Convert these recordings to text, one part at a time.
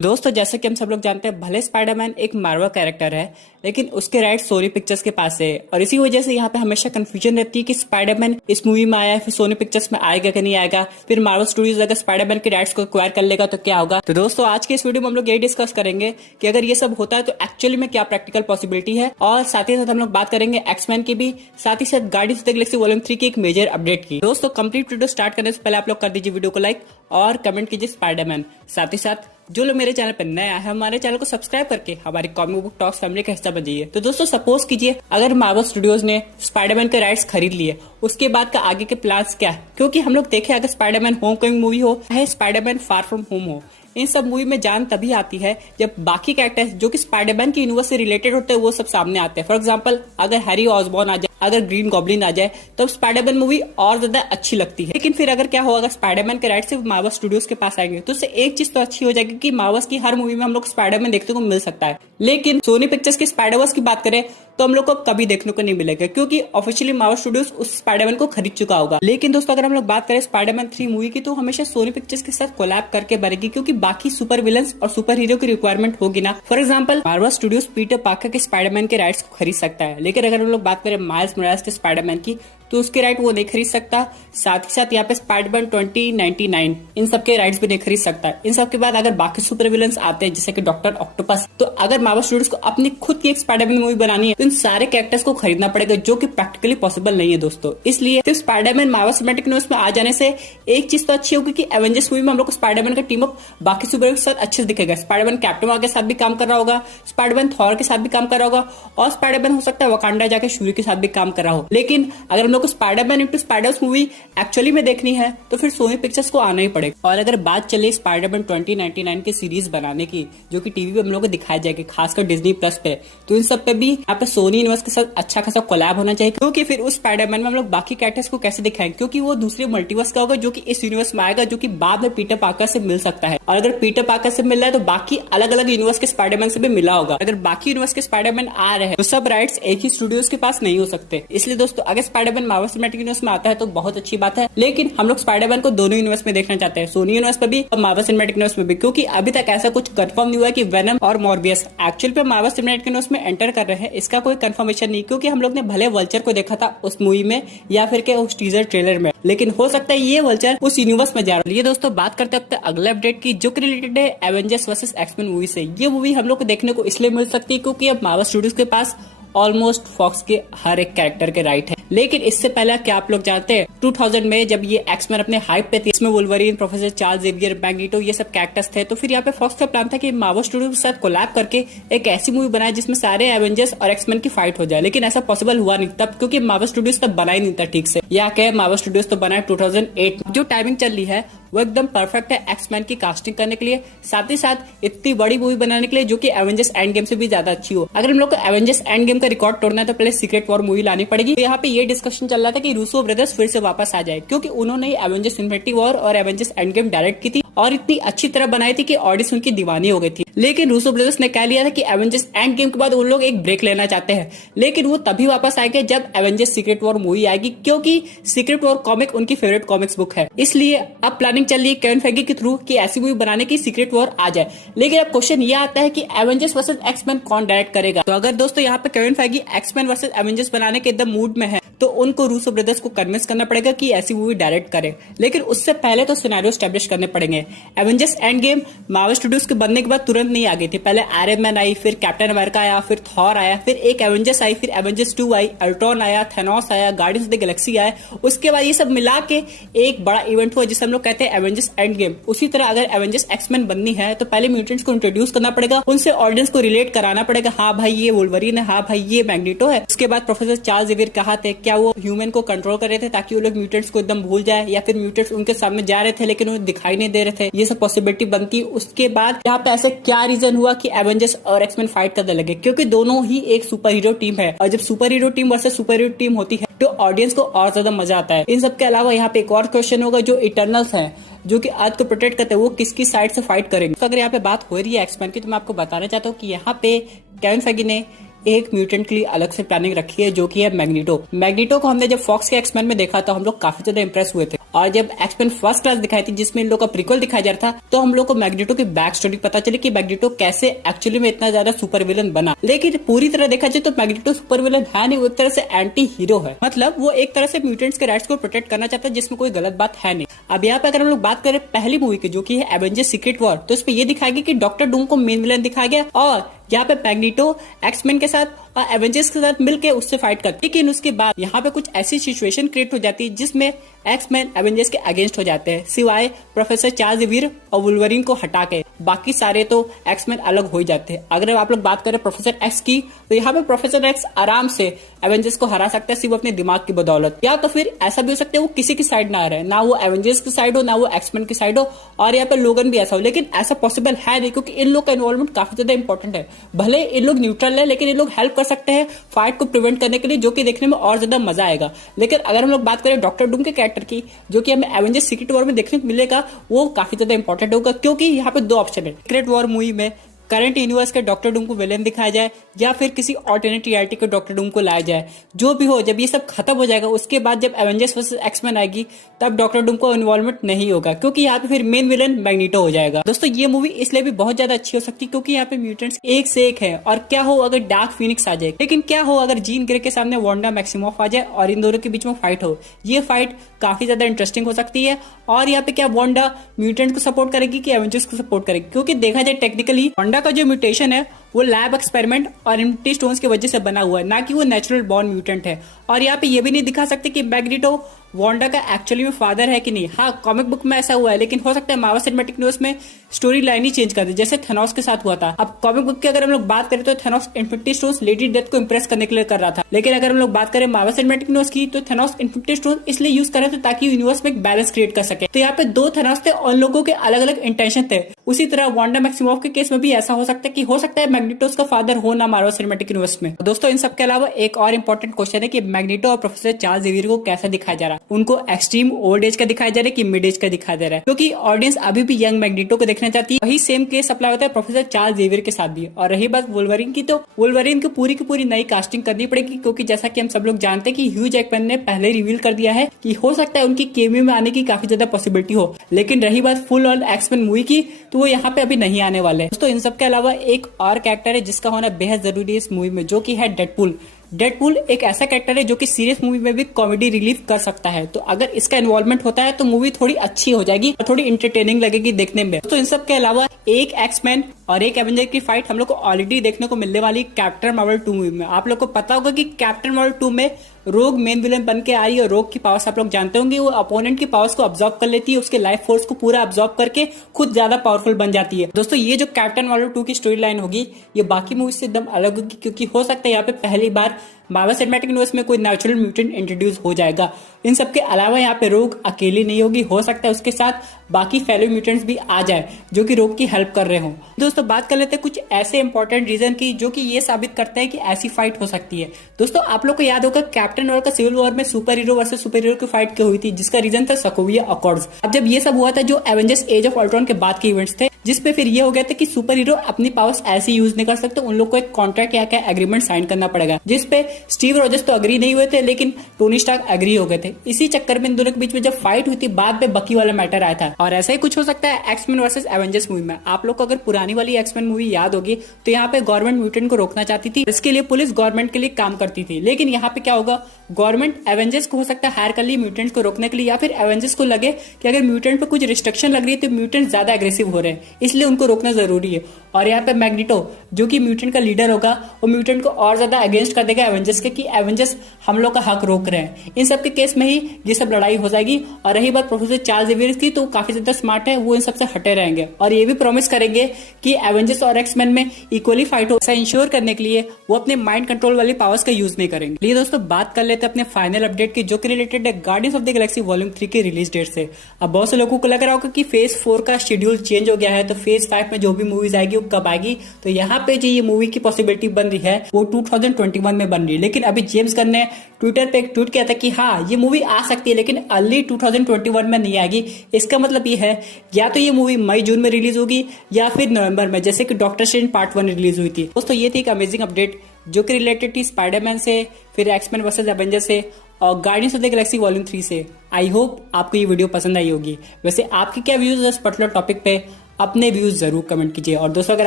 दोस्तों जैसे कि हम सब लोग जानते हैं, भले स्पाइडरमैन एक मार्वल कैरेक्टर है, लेकिन उसके राइट सोनी पिक्चर्स के पास है। और इसी वजह से यहाँ पे हमेशा कंफ्यूजन रहती है कि स्पाइडरमैन इस मूवी में आया है, फिर सोनी पिक्चर्स में आएगा कि नहीं आएगा, फिर मार्वल स्टूडियोज अगर स्पाइडरमैन के राइट्स को एक्वायर कर लेगा तो क्या होगा। तो दोस्तों आज के इस वीडियो में हम लोग यही डिस्कस करेंगे कि अगर ये सब होता है तो एक्चुअली में क्या प्रैक्टिकल पॉसिबिलिटी है, और साथ ही साथ हम लोग बात करेंगे एक्समैन की भी, साथ ही साथ guardians of the Galaxy volume 3 की एक मेजर अपडेट की। दोस्तों कंप्लीट वीडियो स्टार्ट करने से पहले आप लोग कर दीजिए वीडियो को लाइक और कमेंट कीजिए स्पाइडरमैन। साथ ही साथ जो लोग मेरे चैनल पर नया है, हमारे चैनल को सब्सक्राइब करके हमारी कॉमिक बुक टॉक्स फैमिली का हिस्सा बन जाइए। तो दोस्तों सपोज कीजिए अगर मार्वल स्टूडियोज ने स्पाइडरमैन के राइट्स खरीद लिए, उसके बाद का आगे के प्लान्स क्या है? क्योंकि हम लोग देखें अगर स्पाइडरमैन होमकमिंग मूवी हो चाहे स्पाइडरमैन फार फ्रॉम होम हो, इन सब मूवी में जान तभी आती है जब बाकी कैरेक्टर्स जो कि स्पाइडरमैन के यूनिवर्स से रिलेटेड होते हैं वो सब सामने आते हैं। फॉर एग्जांपल अगर हैरी ऑसबॉर्न आ जाए, अगर ग्रीन गॉब्लिन आ जाए, तो स्पाइडरमैन मूवी और ज्यादा अच्छी लगती है। लेकिन फिर अगर क्या होगा, स्पाइडरमैन के राइट सिर्फ मार्वल स्टूडियोज के पास आएंगे तो उससे एक चीज तो अच्छी हो जाएगी कि मार्वल की हर मूवी में हम लोग स्पाइडरमैन देखने को मिल सकता है। लेकिन सोनी पिक्चर्स की स्पाइडरवर्स की बात करें तो हम लोग को कभी देखने को नहीं मिलेगा, क्योंकि ऑफिशियली मार्वल स्टूडियोज उस स्पाइडरमैन को खरीद चुका होगा। लेकिन दोस्तों अगर हम लोग बात करें स्पाइडरमैन 3 मूवी की, तो हमेशा सोनी पिक्चर्स के साथ कोलैब करके बनेगी, क्योंकि बाकी सुपर विलन्स और सुपर हीरो की रिक्वायरमेंट होगी ना। For example Marvel studios Peter Parker के स्पाइडरमैन के राइट्स को खरीद सकता है, लेकिन अगर हम लोग बात करें माइल्स मोरालेस के स्पाइडरमैन की, तो उसके राइट वो नहीं खरीद सकता। साथ ही साथ यहाँ पे स्पाइडरमैन 2099 इन सब के राइट्स भी नहीं खरीद सकता है। इन सब के बाद अगर बाकी सुपर विलन्स आते हैं जैसे कि डॉक्टर ऑक्टोपस, तो अगर मार्वल स्टूडियोज को अपनी खुद की एक स्पाइडरमैन मूवी बनानी है तो इन सारे कैरेक्टर्स को खरीदना पड़ेगा, जो कि प्रैक्टिकली पॉसिबल नहीं है दोस्तों। इसलिए सिर्फ स्पाइडरमैन मार्वल सिनेमैटिक यूनिवर्स में आ जाने से एक चीज तो अच्छी होगी कि एवेंजर्स मूवी में हम लोग को स्पाइडरमैन का टीम अप बाकी सुपर हीरो के साथ अच्छे से दिखेगा। स्पाइडरमैन कैप्टन मार्वल के साथ भी काम कर रहा होगा, स्पाइडरमैन थॉर के साथ भी काम कर रहा होगा, और स्पाइडरमैन हो सकता है वकांडा जाके शूरी के साथ भी काम कर रहा हो। लेकिन अगर हम लोग को Spiderman into spiders movie actually में देखनी है तो फिर सोनी पिक्चर्स को आना ही पड़ेगा। और अगर बात चले स्पाइडरमैन 2099 की सीरीज बनाने की, जो कि टीवी पे हम लोग को दिखाया जाएगी, खासकर डिज्नी प्लस पे, तो इन सब पे भी यहाँ पे सोनी यूनिवर्स के साथ अच्छा खासा कोलैब होना चाहिए, क्योंकि फिर उस स्पाइडरमैन में हम लोग बाकी कैरेक्टर्स को कैसे दिखाएंगे, क्योंकि वो दूसरे मल्टीवर्स का होगा जो कि इस यूनिवर्स में आएगा, जो कि बाद में पीटर पार्कर से मिल सकता है। और अगर पीटर पार्कर से मिल रहा है तो बाकी अलग अलग यूनिवर्स के स्पाइडरमैन से भी मिला होगा। अगर बाकी यूनिवर्स के स्पाइडरमैन आ रहे हैं तो सब राइट्स एक ही स्टूडियोज के पास नहीं हो सकते। इसलिए दोस्तों अगर स्पाइडरमैन मार्वल सिनेमैटिक यूनिवर्स में आता है तो बहुत अच्छी बात है, लेकिन हम लोग स्पाइडरमैन को दोनों यूनिवर्स में देखना चाहते हैं, सोनी यूनिवर्स में भी और मार्वल सिनेमैटिक यूनिवर्स में भी, क्योंकि अभी तक ऐसा कुछ कंफर्म नहीं हुआ है कि वेनम और मॉर्बियस एक्चुअल पे मार्वल सिनेमैटिक यूनिवर्स में एंटर कर रहे हैं। इसका कोई कंफर्मेशन नहीं, क्योंकि हम लोग ने भले वल्चर को देखा था उस मूवी में या फिर के उस टीजर ट्रेलर में, लेकिन हो सकता है ये वल्चर उस यूनिवर्स में जा रहा है। ये दोस्तों बात करते हैं अगले अपडेट की, जो कि रिलेटेड है एवेंजर्स वर्सेस एक्समैन मूवी से। ये मूवी हम लोग को देखने को इसलिए मिल सकती है क्योंकि अब मार्वल स्टूडियोज के पास ऑलमोस्ट फॉक्स के हर एक कैरेक्टर के राइट है। लेकिन इससे पहले क्या आप लोग जानते हैं 2000 में जब ये एक्समैन अपने हाइप पे थी, इसमें Wolverine, professor Charles Xavier, Magneto ये सब कैरेक्टर्स थे, तो फिर यहाँ पे फॉक्स का प्लान था कि मार्वल स्टूडियो के साथ कोलैब करके एक ऐसी मूवी बनाए जिसमें सारे एवेंजर्स और एक्समैन की फाइट हो जाए। लेकिन ऐसा पॉसिबल हुआ नहीं तब, क्योंकि मार्वल स्टूडियोज तब बना ही नहीं था ठीक से। या क्या मार्वल स्टूडियोज तो बनाए 2008। जो टाइमिंग चल रही है वो एकदम परफेक्ट है एक्समैन की कास्टिंग करने के लिए, साथ ही साथ इतनी बड़ी मूवी बनाने के लिए जो कि एवेंजर्स एंड गेम से भी ज्यादा अच्छी हो। अगर हम लोग को एवेंजर्स एंड गेम का रिकॉर्ड तोड़ना है तो पहले सीक्रेट वॉर मूवी लानी पड़ेगी। तो यहाँ पे ये डिस्कशन चल रहा था कि रूसो ब्रदर्स फिर से वापस आ जाए, क्योंकि उन्होंने एवेंजर्स इन्फिनिटी वॉर और एवेंजर्स एंड गेम डायरेक्ट की थी और इतनी अच्छी तरह बनाई थी कि ऑडियंस उनकी दीवानी हो गई थी। लेकिन रूसो ब्रदर्स ने कह लिया था कि एवेंजर्स एंड गेम के बाद उन लोग एक ब्रेक लेना चाहते हैं, लेकिन वो तभी वापस आएंगे जब एवेंजर्स सीक्रेट वॉर मूवी आएगी, क्योंकि सीक्रेट वॉर कॉमिक उनकी फेवरेट कॉमिक्स बुक है। इसलिए अब प्लानिंग चल रही है केविन फेगी के थ्रू कि ऐसी मूवी बनाने की सीक्रेट वॉर आ जाए। लेकिन अब क्वेश्चन ये आता है कि एवेंजर्स वर्सेस एक्समैन कौन डायरेक्ट करेगा। तो अगर दोस्तों यहाँ पे केविन फेगी एक्समैन वर्सेस एवेंजर्स बनाने के एकदम मूड में है, तो उनको रूसो ब्रदर्स को कन्विंस करना पड़ेगा कि ऐसी मूवी डायरेक्ट करे। लेकिन उससे पहले तो सिनेरियो एस्टैब्लिश करने पड़ेंगे। Avengers end game Marvel studios के बनने के बाद तुरंत नहीं आ गई थी। पहले आयरन मैन आई, फिर कैप्टन अमेरिका आया, फिर थॉर आया, फिर एक एवेंजर्स आई, फिर एवेंजर्स 2 आई, अल्ट्रॉन आया, थेनोस आया, गार्डियंस ऑफ द गैलेक्सी आया। उसके बाद ये सब मिला के एक बड़ा इवेंट हुआ जिसे हम लोग कहते हैं एवेंजर्स एंड गेम। उसी तरह अगर एवेंजर्स एक्समैन बननी है तो पहले म्यूटेंट्स को इंट्रोड्यूस करना पड़ेगा, उनसे ऑडियंस को रिलेट कराना पड़ेगा, हाँ भाई ये वुल्वरीन है, हाँ भाई ये मैग्नीटो है। उसके बाद प्रोफेसर चार्ल्स जेवियर कहाँ थे, क्या वो ह्यूमन को कंट्रोल कर रहे थे ताकि वो लोग म्यूटेंट्स को एकदम भूल जाए, या फिर म्यूटेंट्स उनके सामने जा रहे थे लेकिन उन्हें दिखाई नहीं दे रहे थे, ये सब पॉसिबिलिटी बनती। उसके बाद यहाँ पे ऐसे क्या रीजन हुआ कि एवेंजर्स और एक्समैन फाइट करने लगे, क्योंकि दोनों ही एक सुपर हीरो टीम है, और जब super hero team versus super hero team होती है तो ऑडियंस को और ज्यादा मजा आता है। इन सब के अलावा यहाँ पे एक और क्वेश्चन होगा, जो इटर्नल्स हैं जो कि अर्थ को प्रोटेक्ट करते हैं, वो किसकी साइड से फाइट करेंगे। तो अगर यहाँ पे बात हो रही है एक्समैन की, तो मैं आपको बताना चाहता हूँ कि यहाँ पे केविन फेगी ने एक म्यूटेंट के लिए अलग से प्लानिंग रखी है, जो कि है मैग्नीटो। मैग्नीटो को हमने जब फॉक्स के एक्समैन में देखा तो हम लोग काफी ज्यादा इंप्रेस हुए थे, और जब एक्समैन फर्स्ट क्लास दिखाई थी जिसमें इन लोग का प्रीक्वल दिखाया जा रहा था, तो हम लोग को मैग्नेटो की बैक स्टोरी पता चली कि मैग्नेटो कैसे एक्चुअली में इतना ज्यादा सुपर विलन बना। लेकिन पूरी तरह देखा जाए तो मैग्नेटो सुपर विलन है नहीं, वो एक तरह से एंटी हीरो है। मतलब वो एक तरह से म्यूटेंट्स के राइट्स को प्रोटेक्ट करना चाहता है, जिसमें कोई गलत बात है नहीं। अब यहाँ पे अगर हम लोग बात करें पहली मूवी की जो की है एवेंजर्स सीक्रेट वॉर, तो इसमें ये दिखाया गया कि डॉक्टर डूम को मेन विलन दिखाया गया और यहाँ पे मैग्नेटो एक्समैन के साथ और एवेंजर्स के साथ मिलकर उससे फाइट करती है। लेकिन उसके बाद यहाँ पे कुछ ऐसी सिचुएशन क्रिएट हो जाती है जिसमें एक्समैन एवेंजर्स के अगेंस्ट हो जाते हैं, सिवाय प्रोफेसर चार्ल्स ज़ेवियर और वुल्वरीन को हटा के बाकी सारे तो एक्समैन अलग हो जाते हैं। अगर आप लोग बात करें प्रोफेसर एक्स की, तो यहाँ पे प्रोफेसर एक्स आराम से एवेंजर्स को हरा सकता है सिर्फ अपने दिमाग की बदौलत। या तो फिर ऐसा भी हो सकता है वो किसी की साइड ना रहे, ना वो एवेंजर्स की साइड हो ना वो एक्समैन की साइड हो, और यहाँ पे लोगन भी ऐसा हो। लेकिन ऐसा पॉसिबल है नहीं, क्योंकि इन लोग का इन्वॉल्वमेंट काफी ज्यादा इंपॉर्टेंट है। भले इन लोग न्यूट्रल है, लेकिन इन लोग हेल्प कर सकते हैं फाइट को प्रिवेंट करने के लिए, जो कि देखने में और ज्यादा मजा आएगा। लेकिन अगर हम लोग बात करें डॉक्टर डूम के कैरेक्टर की, जो कि हमें एवेंजर्स सीक्रेट वॉर में देखने को मिलेगा, वो काफी ज्यादा इंपॉर्टेंट होगा, क्योंकि यहाँ पे दो ऑप्शन है। सीक्रेट वॉर मूवी में करंट यूनिवर्स के डॉक्टर डूम को विलेन दिखाया जाए या फिर किसी ऑल्टरनेट रियलिटी के डॉक्टर डूम को लाया जाए। जो भी हो, जब ये सब खत्म हो जाएगा उसके बाद जब एवेंजर्स वर्सेस एक्समैन आएगी तब डॉक्टर डूम को इन्वॉल्वमेंट नहीं होगा, क्योंकि यहाँ पे फिर मेन विलेन मैग्नेटो हो जाएगा। दोस्तों ये मूवी इसलिए भी बहुत ज्यादा अच्छी हो सकती है क्योंकि यहाँ पे म्यूटेंट्स एक से एक है। और क्या हो अगर डार्क फीनिक्स आ जाए, लेकिन क्या हो अगर जीन ग्रे के सामने वांडा मैक्सिमोफ आ जाए और इन दोनों के बीच में फाइट हो। ये फाइट काफी ज्यादा इंटरेस्टिंग हो सकती है। और यहाँ पे क्या वांडा म्यूटेंट को सपोर्ट करेगी कि एवेंजर्स को सपोर्ट करेगी, क्योंकि देखा जाए टेक्निकली वांडा का जो म्यूटेशन है वो लैब एक्सपेरिमेंट और इम्यूनिटी स्टोन्स की वजह से बना हुआ है, ना कि वो नेचुरल बॉर्न म्यूटेंट है। और यहाँ पे ये भी नहीं दिखा सकते कि मैग्नेटो वांडा का एक्चुअली में फादर है कि नहीं। हाँ, कॉमिक बुक में ऐसा हुआ है, लेकिन हो सकता है मार्वल सिनेमैटिक यूनिवर्स में स्टोरी लाइन ही चेंज कर दे, जैसे थेनोस के साथ हुआ था। अब कॉमिक बुक की अगर हम लोग बात करें तो Thanos infinity stones lady death को इंप्रेस करने के लिए कर रहा था, लेकिन अगर हम लोग बात करें मार्वल सिनेमैटिक यूनिवर्स की, तो थेनोस इन्फिनिटी स्टोन इसलिए यूज कर रहे थे ताकि यूनिवर्स में एक बैलेंस क्रिएट कर सके। तो यहाँ पे दो थेनोस थे और लोगों के अलग अलग इंटेंशन थे। उसी तरह वांडा मैक्सिमोफ के केस में भी ऐसा हो सकता है कि हो सकता है मैग्नेटोस का फादर हो ना मार्वल सिनेमैटिक यूनिवर्स में। दोस्तों इन सब के अलावा एक और इंपॉर्टेंट क्वेश्चन है कि मैग्नेटो और प्रोफेसर चार्ल्स ज़ेवियर को कैसा दिखाया जा रहा है। उनको एक्सट्रीम ओल्ड एज का दिखाया जा रहा है कि मिड एज का दिखाया जा रहा है, क्योंकि ऑडियंस अभी भी यंग मैग्नेटो को देखना चाहती है। वही सेम केस अप्लाई होता है प्रोफेसर चार्ल्स ज़ेवियर के साथ भी। और रही बात वुल्वरीन की, तो वुल्वरीन की पूरी नई कास्टिंग करनी पड़ेगी, क्योंकि जैसा कि हम सब लोग जानते हैं कि ह्यू जैकमैन ने पहले रिवील कर दिया है कि हो सकता है उनकी केमियो में आने की काफी ज्यादा पॉसिबिलिटी हो। लेकिन रही बात फुल ऑन एक्समैन मूवी की, तो वो यहाँ पे अभी नहीं आने वाले। दोस्तों इन सब के अलावा एक और कैरेक्टर है जिसका होना बेहद जरूरी है इस मूवी में, जो कि है डेडपूल। डेडपूल एक ऐसा कैरेक्टर है जो कि सीरियस मूवी में भी कॉमेडी रिलीफ कर सकता है। तो अगर इसका इन्वॉल्वमेंट होता है तो मूवी थोड़ी अच्छी हो जाएगी और थोड़ी इंटरटेनिंग लगेगी देखने में। तो इन सब के अलावा एक एक्समैन और एक एवेंजर की फाइट हम लोग को ऑलरेडी देखने को मिलने वाली कैप्टन मार्वल 2 मूवी में। आप लोग को पता होगा कि कैप्टन मार्वल 2 में रोग मेन विलन बन के आ रही है। रोग की पावर्स आप लोग जानते होंगे, वो अपोनेंट की पावर्स को अब्सॉर्ब कर लेती है, उसके लाइफ फोर्स को पूरा अब्सॉर्ब करके खुद ज्यादा पावरफुल बन जाती है। दोस्तों ये जो कैप्टन मार्वल 2 की स्टोरी लाइन होगी, ये बाकी मूवी से एकदम अलग होगी, क्योंकि हो सकता है यहाँ पे पहली बार मार्वल सिनेमैटिक यूनिवर्स में कोई नेचुरल म्यूटेंट इंट्रोड्यूस हो जाएगा। इन सब के अलावा यहाँ पे रोग अकेली नहीं होगी, हो सकता है उसके साथ बाकी फेलो म्यूटेंट्स भी आ जाए जो कि रोग की हेल्प कर रहे हो। दोस्तों बात कर लेते हैं कुछ ऐसे इंपॉर्टेंट रीजन की जो कि ये साबित करता है कि ऐसी फाइट हो सकती है। दोस्तों आप लोग को याद होगा कैप्टन मार्वल का सिविल वॉर में super hero versus super hero की फाइट क्यों हुई थी, जिसका रीजन था सोकोविया अकॉर्ड्स। अब जब ये सब हुआ था, जो एवेंजर्स एज ऑफ अल्ट्रॉन के बाद के इवेंट्स थे, जिसपे फिर ये हो गया था कि सुपर हीरो अपनी पावर्स ऐसे यूज नहीं कर सकते, उन लोग को एक कॉन्ट्रैक्ट या क्या एग्रीमेंट साइन करना पड़ेगा, जिसपे स्टीव रॉजर्स तो अग्री नहीं हुए थे, लेकिन टोनी स्टार्क अग्री हो गए थे। इसी चक्कर में इन दोनों के बीच में जब फाइट हुई थी, बाद में बकी वाला मैटर आया था। और ऐसा ही कुछ हो सकता है एक्समैन वर्सेस एवेंजर्स मूवी में। आप लोग को अगर पुरानी वाली एक्समैन मूवी याद होगी, तो यहाँ पे गवर्नमेंट म्यूटेंट को रोकना चाहती थी, इसके लिए पुलिस गवर्नमेंट के लिए काम करती थी। लेकिन यहाँ पे क्या होगा, गवर्नमेंट एवेंजर्स को हो सकता है हायर कर ली म्यूटेंट्स को रोकने के लिए, या फिर एवेंजर्स को लगे कि अगर म्यूटेंट पे कुछ रिस्ट्रिक्शन लग रही है तो म्यूटेंट ज्यादा एग्रेसिव हो रहे हैं, इसलिए उनको रोकना जरूरी है। और यहाँ पे मैग्नेटो जो कि म्यूटेंट का लीडर होगा, वो म्यूटेंट को और ज्यादा अगेंस्ट कर देगा एवेंजर्स के, कि एवेंजर्स हम लोग का हक रोक रहे हैं। इन सब के केस में ही ये सब लड़ाई हो जाएगी। और रही बात प्रोफेसर चार्ल्स ज़ेवियर की, तो काफी ज्यादा स्मार्ट है, वो इन सबसे हटे रहेंगे और ये भी प्रॉमिस करेंगे कि एवेंजर्स और एक्समैन में इक्वली फाइट हो। ऐसा इंश्योर करने के लिए वो अपने माइंड कंट्रोल वाली पावर्स का यूज नहीं करेंगे। लिए दोस्तों बात कर लेते हैं अपने फाइनल अपडेट की, जो कि रिलेटेड है guardians of the Galaxy volume 3 के रिलीज डेट से। अब बहुत से लोगों को लग रहा होगा कि फेज 4 का शेड्यूल चेंज हो गया है, तो फेज 5 में जो भी मूवीज आएगी वीडियो कब आएगी, तो यहाँ पे जो ये मूवी की पॉसिबिलिटी बन रही है वो 2021 में बन रही है। लेकिन अभी जेम्स गन ने ट्विटर पे एक ट्वीट किया था कि हाँ ये मूवी आ सकती है लेकिन अर्ली 2021 में नहीं आएगी। इसका मतलब ये है या तो ये मूवी मई जून में रिलीज होगी या फिर नवंबर में, जैसे कि डॉक्टर स्ट्रेंज पार्ट 1 रिलीज हुई थी। दोस्तों ये थी एक अमेजिंग अपडेट जो कि रिलेटेड थी स्पाइडरमैन से, फिर एक्समैन वर्सेस एवेंजर से और guardians of the Galaxy volume 3 से। आई होप आपको ये वीडियो पसंद आई होगी। वैसे आपके क्या व्यूज है इस पर्टिकुलर टॉपिक पे, अपने व्यूज जरूर कमेंट कीजिए। और दोस्तों अगर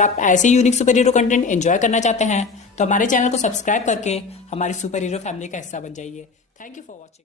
आप ऐसे unique super hero content enjoy करना चाहते हैं तो हमारे चैनल को सब्सक्राइब करके हमारी सुपर हीरो फैमिली का हिस्सा बन जाइए। Thank you for watching.